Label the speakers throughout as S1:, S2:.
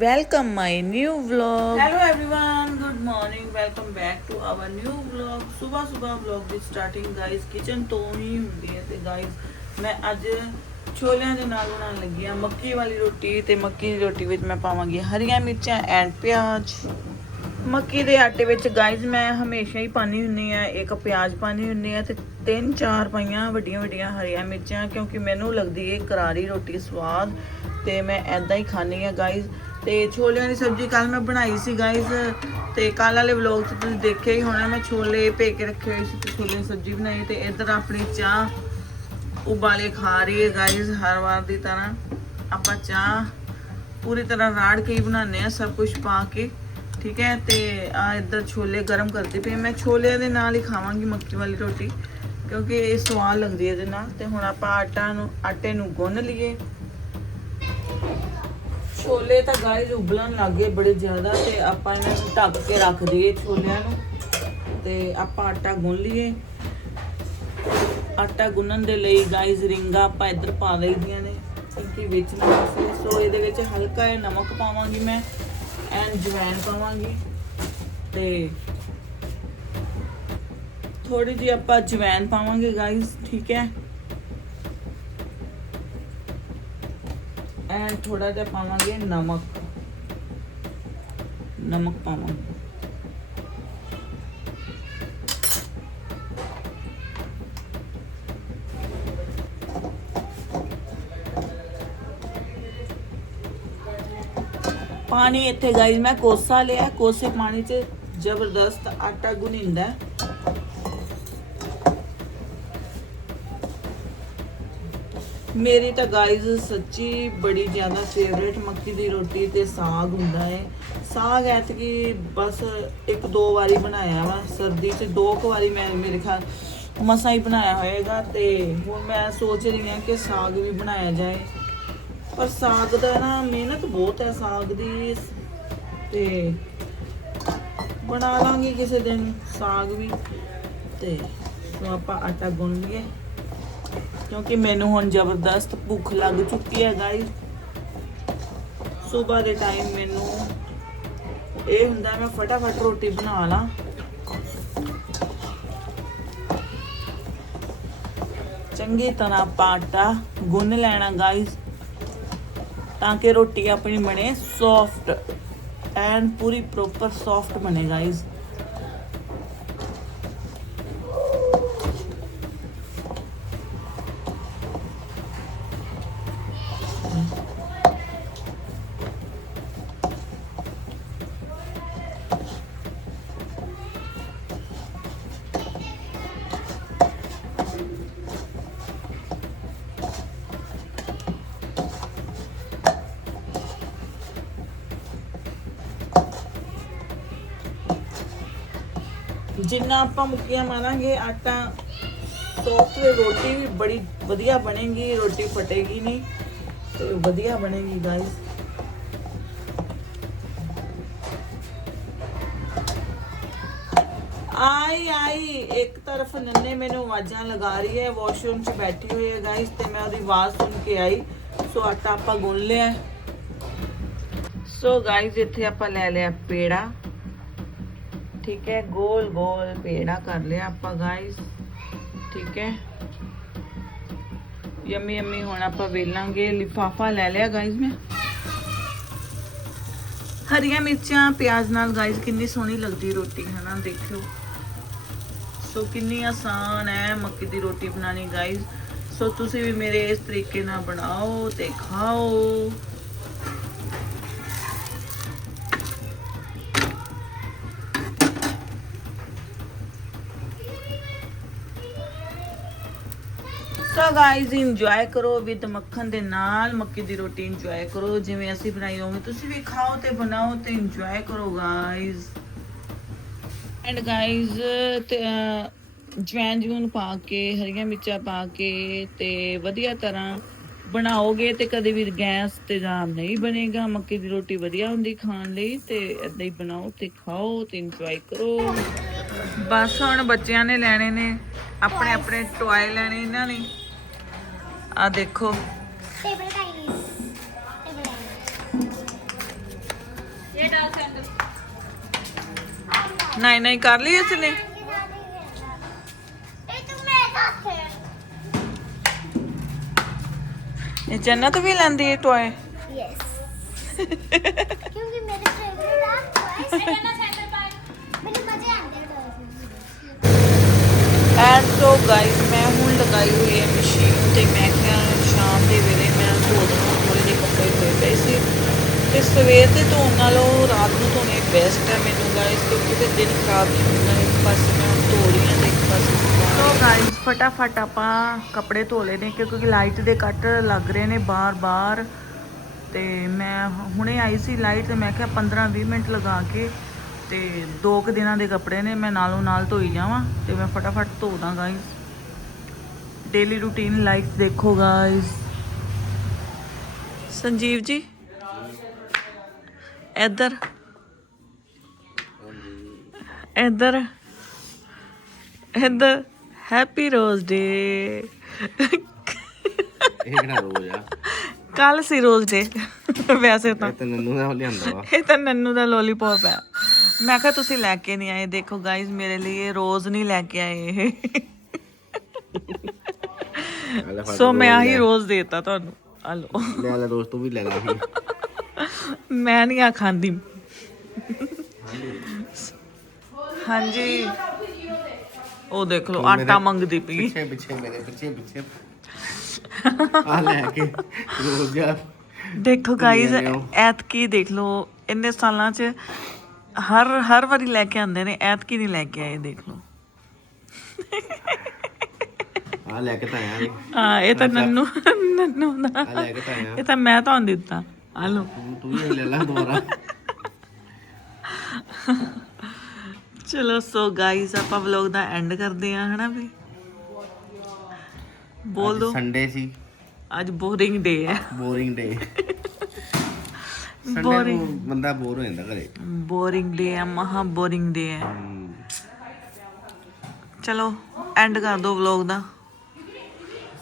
S1: welcome my new vlog
S2: hello everyone good morning welcome back to our new vlog ਸਵੇਰ ਸਵੇਰ vlog ਦੀ starting guys kitchen ਤੋਂ ਹੀ ਹੁੰਦੀ ਹੈ ਤੇ ਗਾਇਸ ਮੈਂ ਅੱਜ ਛੋਲਿਆਂ ਦੇ ਨਾਲ ਬਣਾਉਣ ਲੱਗੀ ਆ ਮੱਕੀ ਵਾਲੀ ਰੋਟੀ ਤੇ ਮੱਕੀ ਦੀ ਰੋਟੀ ਵਿੱਚ ਮੈਂ ਪਾਵਾਂਗੀ ਹਰੀਆਂ ਮਿਰਚਾਂ ਐਂਡ ਪਿਆਜ਼ ਮੱਕੀ ਦੇ ਆਟੇ ਵਿੱਚ ਗਾਇਸ ਮੈਂ ਹਮੇਸ਼ਾ ਹੀ ਪਾਣੀ ਹੁੰਨੀ ਆ ਇੱਕ ਪਿਆਜ਼ ਪਾਣੀ ਹੁੰਨੀ ਆ ਤੇ ਤਿੰਨ ਚਾਰ ਪਾਈਆਂ ਵੱਡੀਆਂ ਵੱਡੀਆਂ ਹਰੀਆਂ ਮਿਰਚਾਂ ਕਿਉਂਕਿ ਮੈਨੂੰ ਲੱਗਦੀ ਹੈ ਕਰਾਰੀ ਰੋਟੀ ਸਵਾਦ ਤੇ ਮੈਂ ਐਦਾਂ ਹੀ ਖਾਣੀ ਆ ਗਾਇਸ ਤੇ ਛੋਲਿਆਂ ਦੀ ਸਬਜ਼ੀ ਕੱਲ ਮੈਂ ਬਣਾਈ ਸੀ ਗਾਇਸ ਤੇ ਕੱਲ ਵਾਲੇ ਵਲੌਗ 'ਚ ਤੁਸੀਂ ਦੇਖਿਆ ਹੀ ਹੋਣਾ, ਮੈਂ ਛੋਲੇ ਭੇ ਕੇ ਰੱਖੇ ਹੋਏ ਸੀ ਤੇ ਛੋਲੇ ਦੀ ਸਬਜ਼ੀ ਬਣਾਈ ਤੇ ਇੱਧਰ ਆਪਣੀ ਚਾਹ ਉਬਾਲੇ ਖਾ ਰਹੀ ਹੈ ਗਾਇਸ ਹਰ ਵਾਰ ਦੀ ਤਰ੍ਹਾਂ। ਆਪਾਂ ਚਾਹ ਪੂਰੀ ਤਰ੍ਹਾਂ ਰਾੜ ਕੇ ਹੀ ਬਣਾਉਂਦੇ ਆ ਸਭ ਕੁਝ ਪਾ ਕੇ, ਠੀਕ ਹੈ? ਤੇ ਆ ਇੱਧਰ ਛੋਲੇ ਗਰਮ ਕਰਦੇ ਪਏ ਮੈਂ ਛੋਲਿਆਂ ਦੇ ਨਾਲ ਹੀ ਖਾਵਾਂਗੀ ਮੱਕੀ ਵਾਲੀ ਰੋਟੀ, ਕਿਉਂਕਿ ਇਹ ਸਵਾਦ ਲੱਗਦੀ ਹੈ ਇਹਦੇ ਨਾਲ। ਤੇ ਹੁਣ ਆਪਾਂ ਆਟਾ ਨੂੰ ਆਟੇ ਨੂੰ ਗੁੰਨ ਲਈਏ। ਛੋਲੇ ਤਾਂ ਗਾਇਸ ਉਬਲਣ ਲੱਗੇ ਬੜੇ ਜ਼ਿਆਦਾ ਤੇ ਆਪਾਂ ਇਹਨਾਂ ਨੂੰ ਢੱਕ ਕੇ ਰੱਖ ਦਈਏ ਛੋਲਿਆਂ ਨੂੰ। ਤੇ ਆਪਾਂ ਆਟਾ ਗੁੰਨ ਲਈਏ। ਆਟਾ ਗੁੰਨਣ ਦੇ ਲਈ ਗਾਇਸ ਰਿੰਗਾ ਆਪਾਂ ਇੱਧਰ ਪਾ ਲਈਆਂ ਨੇ, ਕਿਉਂਕਿ ਵਿੱਚ ਨਾ ਸੀ ਸੋ ਇਹਦੇ ਵਿੱਚ ਹਲਕਾ ਜਿਹਾ ਨਮਕ ਪਾਵਾਂਗੀ ਮੈਂ ਐਂਡ ਜਵੈਣ ਪਾਵਾਂਗੀ। ਤੇ ਥੋੜੀ ਜਿਹੀ ਆਪਾਂ ਜਵੈਣ ਪਾਵਾਂਗੇ ਗਾਇਸ ਠੀਕ ਹੈ? ਐਂਡ ਥੋੜਾ ਜਿਹਾ ਪਾਵਾਂਗੇ ਨਮਕ। ਨਮਕ ਪਾਵਾਂਗੇ। ਪਾਣੀ ਇੱਥੇ ਗਾਈਸ ਮੈਂ ਕੋਸਾ ਲਿਆ। ਕੋਸੇ ਪਾਣੀ 'ਚ ਜ਼ਬਰਦਸਤ ਆਟਾ ਗੁੰਨਿੰਦਾ। ਮੇਰੀ ਤਾਂ ਗਾਈਜ਼ ਸੱਚੀ ਬੜੀ ਜ਼ਿਆਦਾ ਫੇਵਰੇਟ ਮੱਕੀ ਦੀ ਰੋਟੀ ਤੇ ਸਾਗ ਹੁੰਦਾ ਹੈ ਸਾਗ ਐਤਕੀ ਬਸ ਇੱਕ ਦੋ ਵਾਰੀ ਬਣਾਇਆ ਵਾ, ਸਰਦੀ 'ਚ ਦੋ ਕੁ ਵਾਰੀ ਮੈਂ ਮੇਰੇ ਖਿਆਲ ਮਸਾਂ ਹੀ ਬਣਾਇਆ ਹੋਏਗਾ ਤੇ ਹੁਣ ਮੈਂ ਸੋਚ ਰਹੀ ਹਾਂ ਕਿ ਸਾਗ ਵੀ ਬਣਾਇਆ ਜਾਏ। ਪਰ ਸਾਗ ਦਾ ਨਾ ਮਿਹਨਤ ਬਹੁਤ ਹੈ ਸਾਗ ਦੀ। ਤੇ ਬਣਾ ਲਾਂਗੇ ਕਿਸੇ ਦਿਨ ਸਾਗ ਵੀ। ਤੇ ਸੋ ਆਪਾਂ ਆਟਾ ਗੁੰਨ ਲਈਏ। ਕਿਉਂਕਿ ਮੈਨੂੰ ਹੁਣ ਜ਼ਬਰਦਸਤ ਭੁੱਖ ਲੱਗ ਚੁੱਕੀ ਹੈ ਗਾਇਸ ਸਵੇਰ ਦੇ ਟਾਈਮ ਮੈਨੂੰ ਇਹ ਹੁੰਦਾ ਮੈਂ ਫਟਾਫਟ ਰੋਟੀ ਬਣਾ ਲਾਂ। ਚੰਗੀ ਤਰ੍ਹਾਂ ਪਾਟਾ ਗੁੰਨ ਲੈਣਾ ਗਾਇਸ ਤਾਂ ਕਿ ਰੋਟੀ ਆਪਣੀ ਬਣੇ ਸੌਫਟ ਐਂਡ ਪੂਰੀ ਪ੍ਰੋਪਰ ਸੌਫਟ ਬਣੇ ਗਾਇਸ ਜਿੰਨਾ ਆਪਾਂ ਮੁੱਕੀਆਂ ਮਾਰਾਂਗੇ, ਆਟਾ ਸੌਫਟ ਰੋਟੀ ਵੀ ਬੜੀ ਵਧੀਆ ਬਣੇਗੀ, ਰੋਟੀ ਫਟੇਗੀ ਨਹੀਂ, ਤੇ ਵਧੀਆ ਬਣੇਗੀ ਗਾਇਸ ਆਈ ਆਈ, ਇੱਕ ਤਰਫ ਨੰਨੇ ਮੈਨੂੰ ਆਵਾਜ਼ਾਂ ਲਗਾ ਰਹੀ ਹੈ ਵਾਸ਼ਰੂਮ 'ਚ ਬੈਠੀ ਹੋਈ ਹੈ ਗਾਇਸ ਤੇ ਮੈਂ ਉਹਦੀ ਆਵਾਜ਼ ਸੁਣ ਕੇ ਆਈ। ਸੋ ਆਟਾ ਆਪਾਂ ਗੁੰਨ ਲਿਆ। ਸੋ ਗਾਇਸ ਇੱਥੇ ਆਪਾਂ ਲੈ ਲਿਆ ਪੇੜਾ। ਠੀਕ ਹੈ, ਗੋਲ ਗੋਲ ਪੇੜਾ ਕਰ ਲਿਆ ਆਪਾਂ ਗਾਇਸ ਠੀਕ ਹੈ। ਯਮੀ ਯਮੀ ਹੁਣ ਆਪਾਂ ਵੇਲਾਂਗੇ, ਲਿਫਾਫਾ ਲੈ ਲਿਆ ਗਾਇਸ ਮੈਂ। ਹਰੀਆਂ ਮਿਰਚਾਂ, ਪਿਆਜ਼ ਨਾਲ ਗਾਇਸ ਕਿੰਨੀ ਸੋਹਣੀ ਲੱਗਦੀ ਰੋਟੀ, ਹਨਾ, ਦੇਖਿਓ। ਸੋ ਕਿੰਨੀ ਆਸਾਨ ਹੈ ਮੱਕੀ ਦੀ ਰੋਟੀ ਬਣਾਣੀ ਗਾਇਸ ਸੋ ਤੁਸੀਂ ਵੀ ਮੇਰੇ ਇਸ ਤਰੀਕੇ ਨਾਲ ਬਣਾਓ ਤੇ ਖਾਓ। ਸੋ ਗਾਇਜ਼ ਇੰਜੋਏ ਕਰੋ ਵਿਦ ਮੱਖਣ ਦੇ ਨਾਲ ਮੱਕੀ ਦੀ ਰੋਟੀ ਇੰਜੋਏ ਕਰੋ। ਜਿਵੇਂ ਅਸੀਂ ਬਣਾਈ ਹੋਵੇ ਤੁਸੀਂ ਵੀ ਖਾਓ ਤੇ ਬਣਾਓ ਤੇ ਇੰਜੋਏ ਕਰੋ ਗਾਇਜ਼ ਐਂਡ ਗਾਇਜ਼ ਜਵੈਨ ਜਵੂਨ ਪਾ ਕੇ, ਹਰੀਆਂ ਮਿਰਚਾਂ ਪਾ ਕੇ ਤੇ ਵਧੀਆ ਤਰ੍ਹਾਂ ਬਣਾਓਗੇ ਤੇ ਕਦੇ ਵੀ ਗੈਸ ਤੇ ਜਾਮ ਨਹੀਂ ਬਣੇਗਾ। ਮੱਕੀ ਦੀ ਰੋਟੀ ਵਧੀਆ ਹੁੰਦੀ ਖਾਣ ਲਈ ਤੇ ਇਦਾਂ ਹੀ ਬਣਾਓ ਤੇ ਖਾਓ ਤੇ ਇੰਜੋਏ ਕਰੋ। ਬਸ ਹੁਣ ਬੱਚਿਆਂ ਨੇ ਲੈਣੇ ਨੇ ਆਪਣੇ ਆਪਣੇ ਟੋਏ ਲੈਣੇ ਇਹਨਾਂ ਨੇ। आ देखो। नहीं नहीं कर
S3: ली इसने। सैंडल ਨਹੀਂ तो भी लेंदी है टॉय यस क्योंकि मेरे फेवरेट
S2: ਐਂਡ ਸੋ ਗਾਇਸ ਮੈਂ ਹੁਣ ਲਗਾਈ ਹੋਈ ਹੈ ਮਸ਼ੀਨ ਤੇ ਮੈਂ ਕਿਹਾ ਸ਼ਾਮ ਦੇ ਵੇਲੇ ਮੈਂ ਧੋ ਦਵਾਂ ਥੋੜੇ ਜਿਹੇ ਕੱਪੜੇ ਧੋਏ ਪਏ ਸੀ। ਤੇ ਸਵੇਰ ਦੇ ਧੋਣ ਨਾਲੋਂ ਰਾਤ ਨੂੰ ਧੋਣੇ ਬੈਸਟ ਹੈ ਮੈਨੂੰ ਗਾਇਸ ਕਿਉਂਕਿ ਫਿਰ ਦਿਨ ਖਰਾਬ ਨਹੀਂ ਹੁੰਦਾ, ਇੱਕ ਪਾਸੇ ਮੈਂ ਧੋ ਰਹੀ ਹਾਂ ਤੇ ਇੱਕ ਪਾਸੇ ਸੋ ਗਾਇਸ ਫਟਾਫਟ ਆਪਾਂ ਕੱਪੜੇ ਧੋ ਲਏ ਨੇ, ਕਿਉਂਕਿ ਲਾਈਟ ਦੇ ਕੱਟ ਲੱਗ ਰਹੇ ਨੇ ਬਾਰ-ਬਾਰ। ਤੇ ਮੈਂ ਹੁਣੇ ਆਈ ਸੀ ਲਾਈਟ ਤੇ ਮੈਂ ਕਿਹਾ 15-20 ਮਿੰਟ ਲਗਾ ਕੇ ਤੇ ਦੋ ਕੁ ਦਿਨਾਂ ਦੇ ਕੱਪੜੇ ਨੇ ਮੈਂ ਨਾਲੋਂ ਨਾਲ ਧੋਈ ਜਾਵਾਂ ਤੇ ਮੈਂ ਫਟਾਫਟ ਧੋ ਦਾਂ ਗਾਇਸ ਡੇਲੀ ਰੂਟੀਨ ਲਾਈਕ ਦੇਖੋ ਗਾਇਸ ਸੰਜੀਵ ਜੀ? ਇੱਧਰ। ਇੱਧਰ। ਇੱਧਰ। ਹੈਪੀ ਰੋਜ਼ ਡੇ
S4: ਇਹ ਕਿਹੜਾ ਰੋਜ਼ ਆ?
S2: ਕੱਲ ਸੀ ਰੋਜ਼ ਡੇ ਵੈਸੇ ਤਾਂ।
S4: ਇਹ ਤਾਂ ਨੰਨੂ ਦਾ ਲਿਆਂਦਾ ਵਾ।
S2: ਇਹ ਤਾਂ ਨੰਨੂ ਦਾ ਲੋਲੀਪੌਪ ਹੈ ਮੈਂ ਕਿਹਾ ਤੁਸੀਂ ਲੈ ਕੇ ਨਹੀਂ ਆਏ। ਦੇਖੋ ਗਾਇਸ ਮੇਰੇ ਲਈ ਇਹ ਰੋਜ਼ ਨਹੀਂ ਲੈ ਕੇ ਆਏ ਇਹ।
S4: ਲੈ
S2: ਸੋ ਮੈਂ ਆਹੀ ਰੋਜ਼ ਦੇਤਾ ਤੁਹਾਨੂੰ। ਆ ਲਓ।
S4: ਲੈ ਲੈ ਦੋਸਤ ਤੂੰ ਵੀ ਲੈ ਲੈ।
S2: ਮੈਂ ਨਹੀਂ ਆ ਖਾਂਦੀ। ਹਾਂਜੀ। ਉਹ ਦੇਖ ਲਓ ਆਟਾ ਮੰਗਦੀ ਪਈ।
S4: ਪਿੱਛੇ ਪਿੱਛੇ ਮੇਰੇ ਪਿੱਛੇ ਪਿੱਛੇ। ਆ ਲੈ ਕੇ ਰੋਜ਼
S2: ਦੇਖੋ ਗਾਇਸ
S4: ਲੈ।
S2: ਐਤਕੀ ਦੇਖ ਲਓ ਇੰਨੇ ਸਾਲਾਂ 'ਚ ਹਰ ਹਰ ਵਾਰੀ ਲੈ ਕੇ ਆਉਂਦੇ ਨੇ ਐਤਕੀ ਨਹੀਂ ਲੈ ਕੇ ਆਏ ਦੇਖ ਲਓ।
S4: ਆ ਲੈ ਕੇ ਤਾਂ ਆਇਆ ਨੀ।
S2: ਹਾਂ ਇਹ ਤਾਂ ਨੰਨੂ ਨੰਨੂ ਦਾ।
S4: ਆ ਲੈ ਕੇ ਤਾਂ ਆਇਆ।
S2: ਇਹ ਤਾਂ ਮੈਂ ਤੁਹਾਨੂੰ ਦਿੱਤਾ। ਆ ਲਓ।
S4: ਤੂੰ ਤੂੰ ਵੀ ਲੈ ਲੈ ਦੁਬਾਰਾ।
S2: ਚਲੋ ਸੋ ਗਾਇਸ ਆਪਾਂ ਵਲੌਗ ਦਾ ਐਂਡ ਕਰਦੇ ਆ ਹਨਾ ਵੀ? ਬੋਲ ਦੋ।
S4: ਸੰਡੇ ਸੀ।
S2: ਅੱਜ ਬੋਰਿੰਗ ਡੇ ਹੈ।
S4: ਬੋਰਿੰਗ ਡੇ ਸੰਡੇ ਨੂੰ ਬੰਦਾ ਬੋਰ ਹੋ ਜਾਂਦਾ ਘਰੇ।
S2: ਬੋਰਿੰਗ ਡੇ ਹੈ ਮਹਾ ਬੋਰਿੰਗ ਡੇ ਹੈ
S4: ਹਮ,
S2: ਚਲੋ ਐਂਡ ਕਰ ਦੋ ਵਲੌਗ ਦਾ।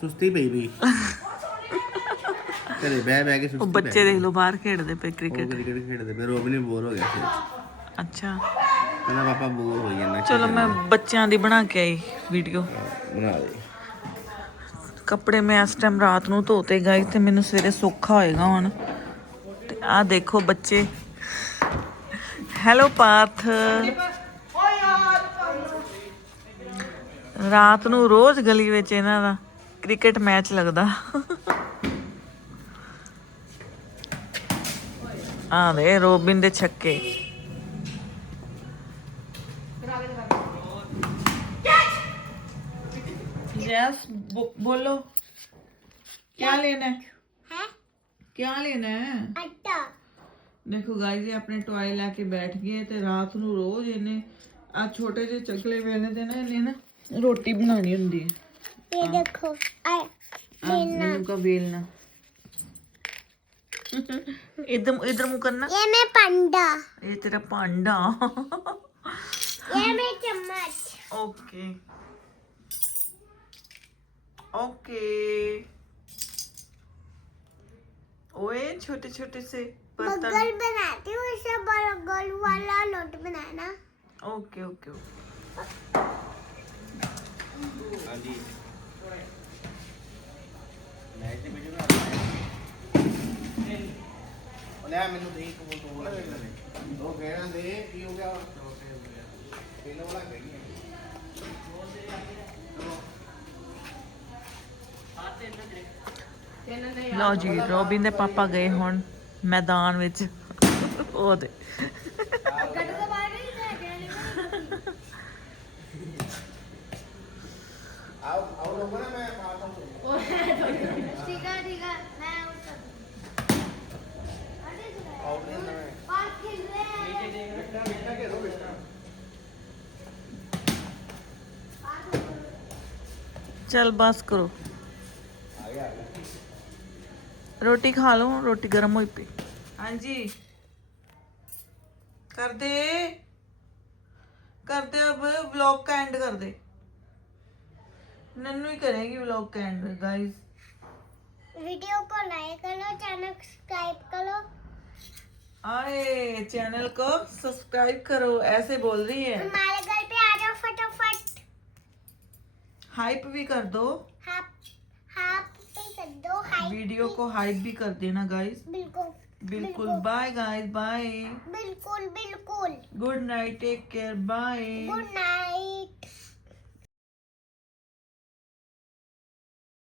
S4: ਸੁਸਤੀ ਪਈ ਵੀ। ਘਰੇ ਬਹਿ ਬਹਿ ਕੇ
S2: ਉਹ
S4: ਸੁਸਤੀ
S2: ਬੱਚੇ ਦੇਖ ਲਓ ਬਾਹਰ ਖੇਡਦੇ ਪਏ
S4: ਉਹ
S2: ਕ੍ਰਿਕਟ
S4: ਕ੍ਰਿਕਟ ਖੇਡਦੇ ਪਏ ਰੋਬੀ ਨੇ ਬੋਰ ਹੋ ਗਿਆ ਸੀ
S2: ਅੱਛਾ।
S4: ਕਹਿੰਦਾ ਪਾਪਾ ਬੋਰ ਹੋ ਜਾਂਦਾ
S2: ਚਲੋ ਮੈਂ ਬੱਚਿਆਂ ਦੀ ਬਣਾ ਕੇ ਆਈ ਵੀਡੀਓ
S4: ਬਣਾ ਦੇ।
S2: ਕੱਪੜੇ ਮੈਂ ਇਸ ਟਾਈਮ ਰਾਤ ਨੂੰ ਧੋਤੇ ਗਏ ਤੇ ਮੈਨੂੰ ਸਵੇਰੇ ਸੌਖਾ ਹੋਏਗਾ ਹੁਣ। ਆ ਦੇਖੋ ਬੱਚੇ। ਹੈਲੋ ਪਾਰਥ। ਰਾਤ ਨੂੰ ਰੋਜ਼ ਗਲੀ ਵਿੱਚ ਇਹਨਾਂ ਦਾ ਕ੍ਰਿਕਟ ਮੈਚ ਲੱਗਦਾ। ਆ ਦੇ, ਰੋਬਿਨ ਦੇ ਛੱਕੇ। ਜੈਸ ਬੋਲੋ। ਕੀ
S3: ਲੈਣਾ
S2: क्या लेना है
S3: ਆਟਾ
S2: ਦੇਖੋ ਗਾਇਜ਼ ਇਹ ਆਪਣੇ ਟੋਏ ਲੈ ਕੇ ਬੈਠ ਗਏ ਤੇ ਰਾਤ ਨੂੰ ਰੋਜ਼ ਇਹਨੇ ਆ ਛੋਟੇ ਜਿਹੇ ਚਕਲੇ ਵੇਲੇ ਦੇ ਨਾ ਇਹਨੇ ਨਾ ਰੋਟੀ ਬਣਾਉਣੀ ਹੁੰਦੀ ਹੈ
S3: ਇਹ ਦੇਖੋ ਆ
S2: ਆ ਮੈਨੂੰ ਕਾ ਵੇਲਣਾ ਇਧਰ ਇਧਰ ਮੁ ਕਰਨਾ
S3: ਇਹ ਮੈਂ ਪੰਡਾ
S2: ਇਹ ਤੇਰਾ ਭਾਂਡਾ
S3: ਇਹ ਮੈਂ ਚਮਚ
S2: ओके ओके ओए छोटे छोटे से बर्तन
S3: बगल बनाती हूँ इसे बगल वाला लोट बनाना
S2: ओके ओके ओके
S4: ਹਾਂਜੀ ਲੈ ਮੈਨੂੰ ਦੇ ਇੱਕ ਬੋਲ ਤੋਂ ਲੈ ਉਹ ਕਹਿਣਾ ਦੇ ਕੀ ਹੋ ਗਿਆ ਪਹਿਲਾਂ ਵਾਲਾ ਕਹਿ
S2: ਲਓ ਜੀ ਰੋਬਿਨ ਦੇ ਪਾਪਾ ਗਏ ਹੁਣ ਮੈਦਾਨ ਵਿੱਚ ਉਹ ਦੇ
S4: ਆਓ ਆਓ ਲੋਗੋ ਨਾ ਮੈਂ ਪਾਤਾ ਹੂੰ
S3: ठीक है ठीक है मैं उतर
S4: ਆਓ ਨਾ ਮੈਂ
S3: बात खेल रहे हैं
S2: चल बस करो रोटी खा लो रोटी गर्म हुई पी। हाँ जी। कर दे। कर दे अब व्लॉग का एंड कर दे। नन्नू ही करेगी व्लॉग का एंड गाइस
S3: वीडियो को लाइक करो चैनल सब्सक्राइब करो।
S2: आए चैनल को सब्सक्राइब करो ऐसे बोल रही है।
S3: हमारे घर पे आ जाओ फटाफट।
S2: हाइप भी कर दो। वीडियो को हाइप भी कर देना गाइस
S3: बिल्कुल
S2: बिल्कुल बाय गाइस बाय
S3: बिल्कुल बिल्कुल
S2: good night take care bye
S3: good night